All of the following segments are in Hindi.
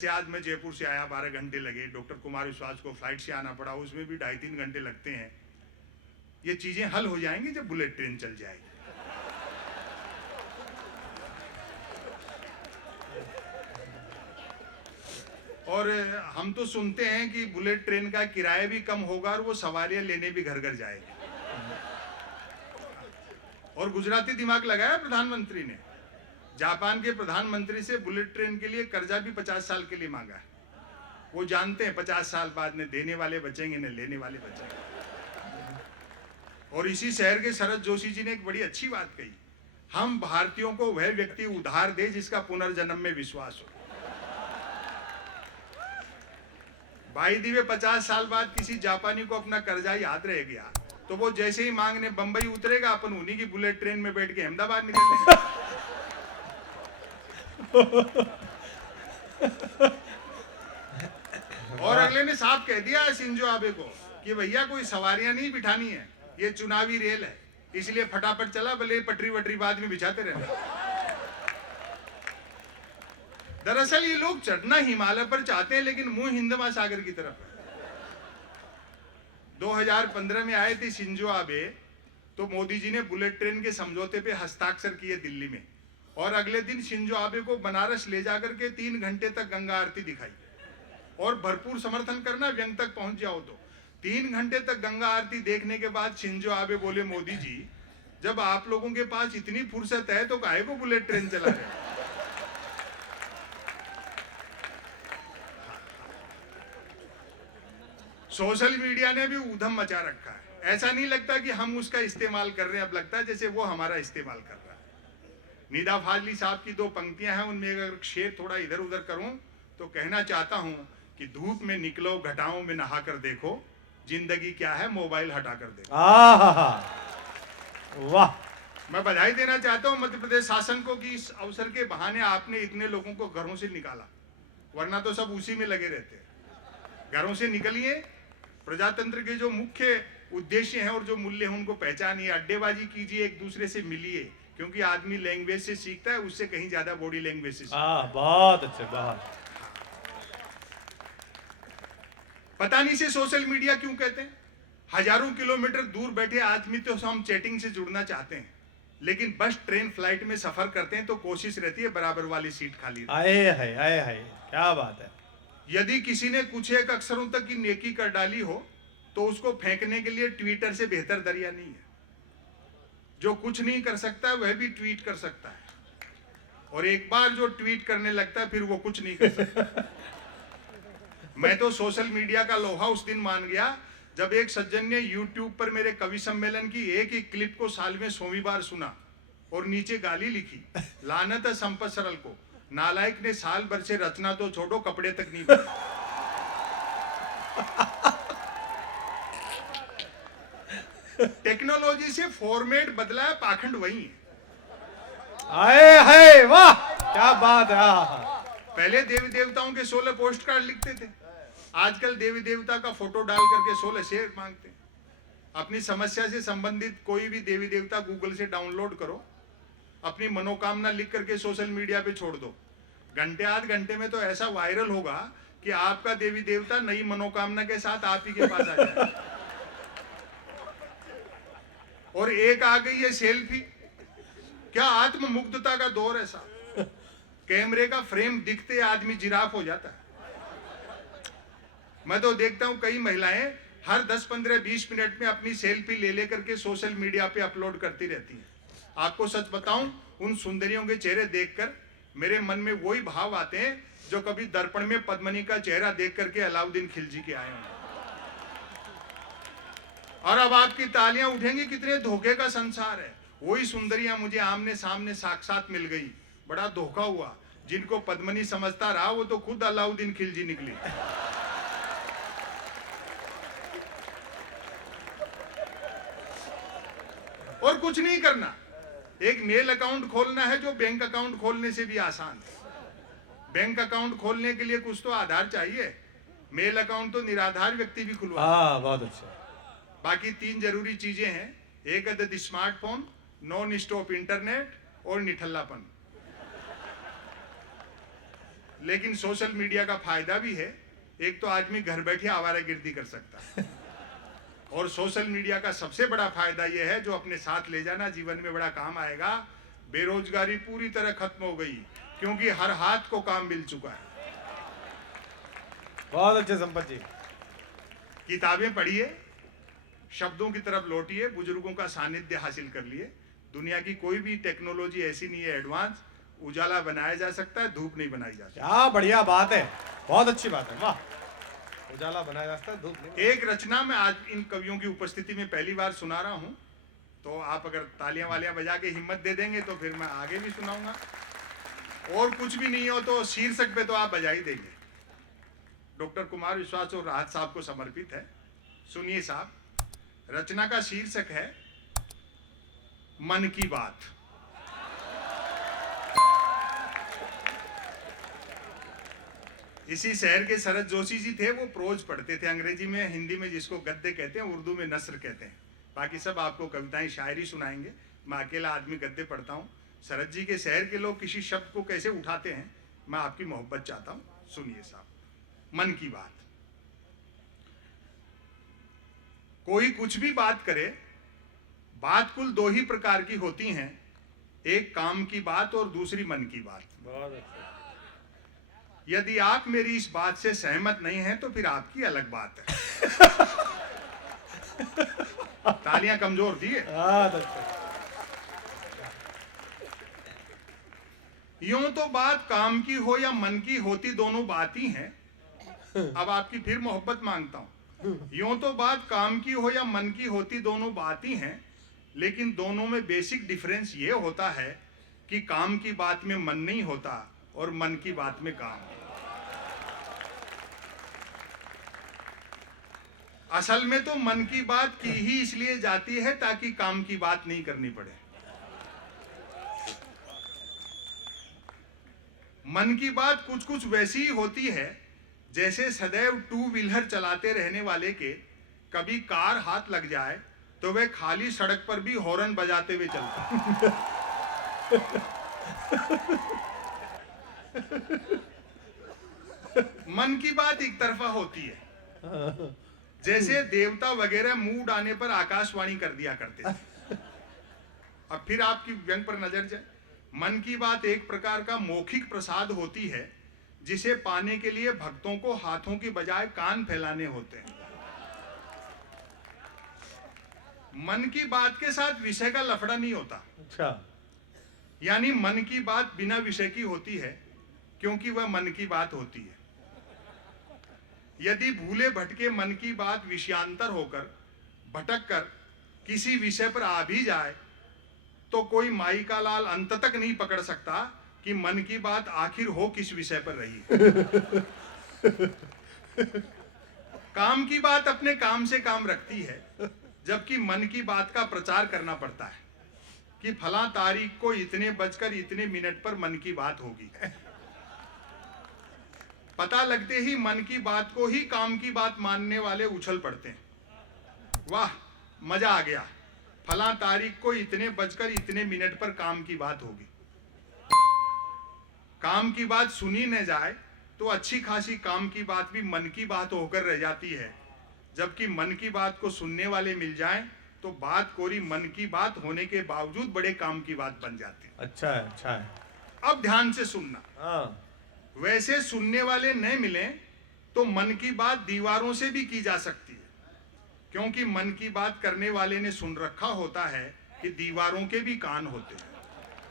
आज मैं जयपुर से आया, 12 घंटे लगे। डॉक्टर कुमार विश्वास को फ्लाइट से आना पड़ा, उसमें भी 2.5-3 घंटे लगते हैं। ये चीजें हल हो जाएंगी जब बुलेट ट्रेन चल जाएगी। और हम तो सुनते हैं कि बुलेट ट्रेन का किराया भी कम होगा और वो सवारियां लेने भी घर घर जाएगी। और गुजराती दिमाग लगाया प्रधानमंत्री ने। जापान के प्रधानमंत्री से बुलेट ट्रेन के लिए कर्जा भी 50 साल के लिए मांगा है। वो जानते हैं 50 साल बाद न देने वाले बचेंगे न लेने वाले बचेंगे। और इसी शहर के शरद जोशी जी ने एक बड़ी अच्छी बात कही, हम भारतीयों को वह व्यक्ति उधार दे जिसका पुनर्जन्म में विश्वास हो। भाई दिवे 50 साल बाद किसी जापानी को अपना कर्जा याद रह गया तो वो जैसे ही मांगने बंबई उतरेगा, अपन उन्हीं की बुलेट ट्रेन में बैठ के अहमदाबाद निकलेंगे। और अगले ने साफ कह दिया है शिंजो आबे को कि भैया कोई सवारियां नहीं बिठानी है, ये चुनावी रेल है, इसलिए फटाफट चला, भले पटरी वटरी बाद में बिछाते रहना। दरअसल ये लोग चढ़ना हिमालय पर चाहते हैं लेकिन मुंह हिंद महासागर की तरफ है। 2015 में आए थे शिंजो आबे, तो मोदी जी ने बुलेट ट्रेन के समझौते पे हस्ताक्षर किए दिल्ली में, और अगले दिन शिंजो आबे को बनारस ले जाकर के 3 घंटे तक गंगा आरती दिखाई। और भरपूर समर्थन करना, व्यंग तक पहुंच जाओ तो 3 घंटे तक गंगा आरती देखने के बाद शिंजो आबे बोले, मोदी जी जब आप लोगों के पास इतनी फुर्सत है तो काहे को बुलेट ट्रेन चला रहे। सोशल मीडिया ने भी ऊधम मचा रखा है। ऐसा नहीं लगता कि हम उसका इस्तेमाल कर रहे हैं, अब लगता है जैसे वो हमारा इस्तेमाल कर रहा है। निदा फाजली साहब की 2 पंक्तियां हैं, उनमें अगर शेर थोड़ा इधर उधर करूं तो कहना चाहता हूं कि धूप में निकलो घटाओं में नहा कर देखो, जिंदगी क्या है मोबाइल हटा कर देखो। वाह। मैं बधाई देना चाहता हूं मध्य प्रदेश शासन को कि इस अवसर के बहाने आपने इतने लोगों को घरों से निकाला, वरना तो सब उसी में लगे रहते। घरों से निकलिए, प्रजातंत्र के जो मुख्य उद्देश्य हैं और जो मूल्य हैं उनको पहचानिए, अड्डेबाजी कीजिए, एक दूसरे से मिलिए, क्योंकि आदमी लैंग्वेज से सीखता है, उससे कहीं ज्यादा बॉडी लैंग्वेज से सीखता है। बहुत अच्छे, बहुत। पता नहीं से सोशल मीडिया क्यों कहते हैं। हजारों किलोमीटर दूर बैठे आदमी तो हम चैटिंग से जुड़ना चाहते हैं, लेकिन बस ट्रेन फ्लाइट में सफर करते हैं तो कोशिश रहती है बराबर वाली सीट खाली। आए है, क्या बात है। यदि किसी ने कुछ एक अक्षरों तक की नेकी कर डाली हो तो उसको फेंकने के लिए ट्विटर से बेहतर दरिया नहीं है। जो कुछ नहीं कर सकता वह भी ट्वीट कर सकता है, और एक बार जो ट्वीट करने लगता है फिर वो कुछ नहीं कर सकता। मैं तो सोशल मीडिया का लोहा उस दिन मान गया जब एक सज्जन ने YouTube पर मेरे कवि सम्मेलन की एक ही क्लिप को साल में 100वीं बार सुना और नीचे गाली लिखी, लानत है संपत सरल को, नालायक ने साल भर से रचना तो छोड़ो कपड़े तक नहीं बने। टेक्नोलॉजी से फॉर्मेट बदला है, पाखंड वही है। आए वाह क्या बात है। पहले देवी देवताओं के 16 पोस्ट कार्ड लिखते थे, आजकल देवी देवता का फोटो डाल करके 16 शेयर मांगते हैं। अपनी समस्या से संबंधित कोई भी देवी देवता गूगल से डाउनलोड करो, अपनी मनोकामना लिख करके सोशल मीडिया पे छोड़ दो, घंटे आध घंटे में तो ऐसा वायरल होगा कि आपका देवी देवता नई मनोकामना के साथ आप ही के पास आ जाए। और एक आ गई है सेल्फी, क्या आत्ममुग्धता का दौर है साहब। कैमरे का फ्रेम दिखते आदमी जिराफ हो जाता है। मैं तो देखता हूं कई महिलाएं हर 10, 15, 20 मिनट में अपनी सेल्फी ले करके सोशल मीडिया पे अपलोड करती रहती हैं। आपको सच बताऊं, उन सुंदरियों के चेहरे देखकर मेरे मन में वही भाव आते हैं जो कभी दर्पण में पद्मनी का चेहरा देख करके अलाउद्दीन खिलजी के आए हैं। और अब आपकी तालियां उठेंगी, कितने धोखे का संसार है। वही सुंदरियां मुझे आमने सामने साक्षात मिल गई, बड़ा धोखा हुआ। जिनको पद्मनी समझता रहा वो तो खुद अलाउद्दीन खिलजी निकली। और कुछ नहीं करना, एक मेल अकाउंट खोलना है जो बैंक अकाउंट खोलने से भी आसान है। बैंक अकाउंट खोलने के लिए कुछ तो आधार चाहिए, मेल अकाउंट तो निराधार व्यक्ति भी खुलवा। बहुत अच्छा। बाकी 3 जरूरी चीजें हैं, एक अदद स्मार्टफोन, नॉन स्टॉप इंटरनेट और निठल्लापन। लेकिन सोशल मीडिया का फायदा भी है। एक तो आदमी घर बैठे आवारागर्दी कर सकता है, और सोशल मीडिया का सबसे बड़ा फायदा यह है, जो अपने साथ ले जाना जीवन में बड़ा काम आएगा। बेरोजगारी पूरी तरह खत्म हो गई, क्योंकि हर हाथ को काम मिल चुका है। बहुत अच्छे संपत जी। किताबें पढ़िए, शब्दों की तरफ लौटिए, बुजुर्गों का सानिध्य हासिल कर लिए। दुनिया की कोई भी टेक्नोलॉजी ऐसी नहीं है एडवांस, उजाला बनाया जा सकता है, धूप नहीं बनाई जा सकती। क्या बढ़िया बात है, बहुत अच्छी बात है, वाह। उजाला बनाया जा सकता है, धूप नहीं। एक रचना मैं आज इन कवियों की उपस्थिति में पहली बार सुना रहा हूं, तो आप अगर तालियां वालियां बजा के हिम्मत दे देंगे तो फिर मैं आगे भी सुनाऊंगा, और कुछ भी नहीं हो तो शीर्षक पे तो आप बजा ही देंगे। डॉक्टर कुमार विश्वास और राहत साहब को समर्पित है। सुनिए साहब, रचना का शीर्षक है मन की बात। इसी शहर के शरद जोशी जी थे, वो प्रोज पढ़ते थे अंग्रेजी में, हिंदी में जिसको गद्य कहते हैं, उर्दू में नस्र कहते हैं। बाकी सब आपको कविताएं शायरी सुनाएंगे, मैं अकेला आदमी गद्य पढ़ता हूँ। शरद जी के शहर के लोग किसी शब्द को कैसे उठाते हैं, मैं आपकी मोहब्बत चाहता हूँ। सुनिए साहब, मन की बात। कोई कुछ भी बात करे, बात कुल दो ही प्रकार की होती हैं, एक काम की बात और दूसरी मन की बात। बहुत अच्छा। यदि आप मेरी इस बात से सहमत नहीं हैं तो फिर आपकी अलग बात है। तालियां कमजोर थी। बहुत अच्छा। यूं तो बात काम की हो या मन की होती, दोनों बात ही हैं। अब आपकी फिर मोहब्बत मांगता हूं। यूं तो बात काम की हो या मन की होती, दोनों बात ही हैं, लेकिन दोनों में बेसिक डिफरेंस ये होता है कि काम की बात में मन नहीं होता और मन की बात में काम। असल में तो मन की बात की ही इसलिए जाती है ताकि काम की बात नहीं करनी पड़े। मन की बात कुछ कुछ वैसी ही होती है जैसे सदैव टू व्हीलर चलाते रहने वाले के कभी कार हाथ लग जाए तो वह खाली सड़क पर भी हॉर्न बजाते हुए चलता। मन की बात एक तरफा होती है, जैसे देवता वगैरह मूड आने पर आकाशवाणी कर दिया करते थे। अब फिर आपकी व्यंग पर नजर जाए। मन की बात एक प्रकार का मौखिक प्रसाद होती है, जिसे पाने के लिए भक्तों को हाथों की बजाय कान फैलाने होते हैं। मन की बात के साथ विषय का लफड़ा नहीं होता। अच्छा। यानी मन की बात बिना विषय की होती है, क्योंकि वह मन की बात होती है। यदि भूले भटके मन की बात विषयांतर होकर भटक कर किसी विषय पर आ भी जाए तो कोई माई का लाल अंत तक नहीं पकड़ सकता कि मन की बात आखिर हो किस विषय पर रही। काम की बात अपने काम से काम रखती है, जबकि मन की बात का प्रचार करना पड़ता है कि फला तारीख को इतने बजकर इतने मिनट पर मन की बात होगी। पता लगते ही मन की बात को ही काम की बात मानने वाले उछल पड़ते हैं। वाह, मजा आ गया, फला तारीख को इतने बजकर इतने मिनट पर काम की बात होगी। काम की बात सुनी न जाए तो अच्छी खासी काम की बात भी मन की बात होकर रह जाती है, जबकि मन की बात को सुनने वाले मिल जाएं तो बात कोरी मन की बात होने के बावजूद बड़े काम की बात बन जाती है। अच्छा है, अच्छा है। अब ध्यान से सुनना। हाँ। वैसे सुनने वाले न मिले तो मन की बात दीवारों से भी की जा सकती है, क्योंकि मन की बात करने वाले ने सुन रखा होता है कि दीवारों के भी कान होते हैं।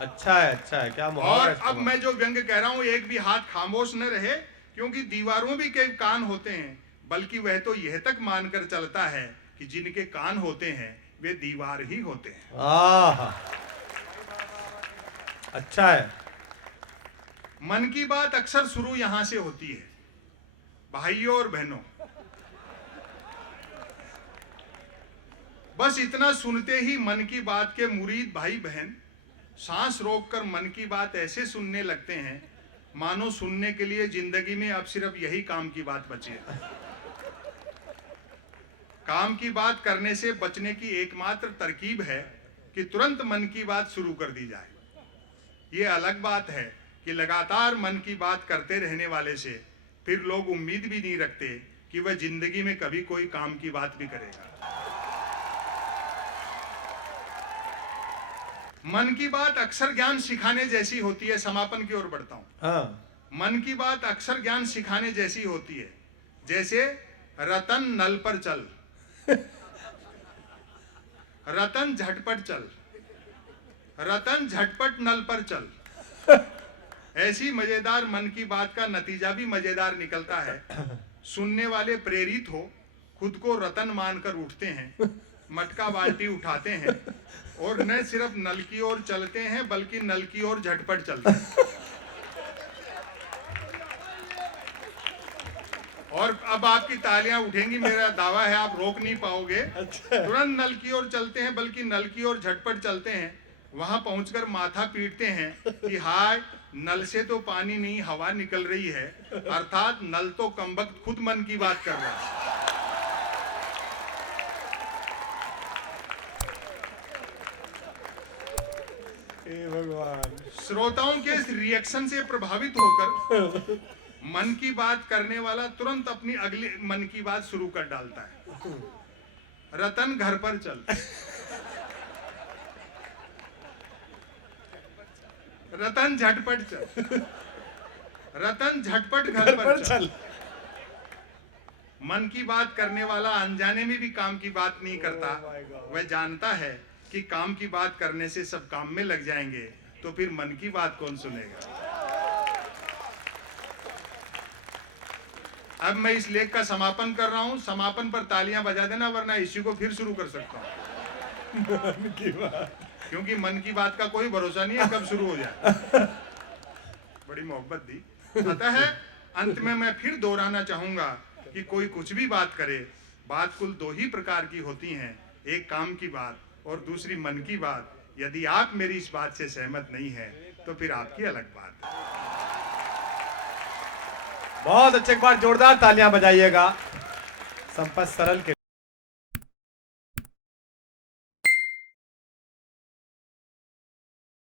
अच्छा है, अच्छा है, क्या मुहावरा और है इसका। अब मैं जो व्यंग कह रहा हूं, एक भी हाथ खामोश न रहे, क्योंकि दीवारों भी के कान होते हैं, बल्कि वह तो यह तक मानकर चलता है कि जिनके कान होते हैं वे दीवार ही होते हैं। आहा, अच्छा है। मन की बात अक्सर शुरू यहां से होती है। भाइयों और बहनों, बस इतना सुनते ही मन की बात के मुरीद भाई बहन सांस रोककर मन की बात ऐसे सुनने लगते हैं मानो सुनने के लिए जिंदगी में अब सिर्फ यही काम की बात बची है। काम की बात करने से बचने की एकमात्र तरकीब है कि तुरंत मन की बात शुरू कर दी जाए। ये अलग बात है कि लगातार मन की बात करते रहने वाले से फिर लोग उम्मीद भी नहीं रखते कि वह जिंदगी में कभी कोई काम की बात भी करेगा। मन की बात अक्सर ज्ञान सिखाने जैसी होती है। समापन की ओर बढ़ता हूं। हाँ, मन की बात अक्सर ज्ञान सिखाने जैसी होती है। जैसे रतन नल पर चल, रतन झटपट चल, रतन झटपट नल पर चल। ऐसी मजेदार मन की बात का नतीजा भी मजेदार निकलता है। सुनने वाले प्रेरित हो, खुद को रतन मानकर उठते हैं, मटका बाल्टी उठाते हैं और न सिर्फ नल की ओर चलते हैं बल्कि नल की ओर झटपट चलते हैं। और अब आपकी तालियां उठेंगी, मेरा दावा है आप रोक नहीं पाओगे। तुरंत नल की ओर चलते हैं बल्कि नल की ओर झटपट चलते हैं। वहां पहुंचकर माथा पीटते हैं कि हाय, नल से तो पानी नहीं हवा निकल रही है, अर्थात नल तो कमबख्त खुद मन की बात कर रहा है। हे भगवान। श्रोताओं के इस रिएक्शन से प्रभावित होकर मन की बात करने वाला तुरंत अपनी अगली मन की बात शुरू कर डालता है। रतन घर पर चल, रतन झटपट चल, रतन झटपट घर पर चल। मन की बात करने वाला अनजाने में भी काम की बात नहीं करता। वह जानता है कि काम की बात करने से सब काम में लग जाएंगे, तो फिर मन की बात कौन सुनेगा। अब मैं इस लेख का समापन कर रहा हूं। समापन पर तालियां बजा देना, वरना इसी को फिर शुरू कर सकता हूं। मन की बात, क्योंकि मन की बात का कोई भरोसा नहीं है कब शुरू हो जाए। बड़ी मोहब्बत दी। अतः अंत में मैं फिर दोहराना चाहूंगा कि कोई कुछ भी बात करे, बात कुल दो ही प्रकार की होती हैं, एक काम की बात और दूसरी मन की बात। यदि आप मेरी इस बात से सहमत नहीं है तो फिर आपकी अलग बात है। बहुत अच्छे, एक बार जोरदार तालियां बजाइएगा संपत सरल के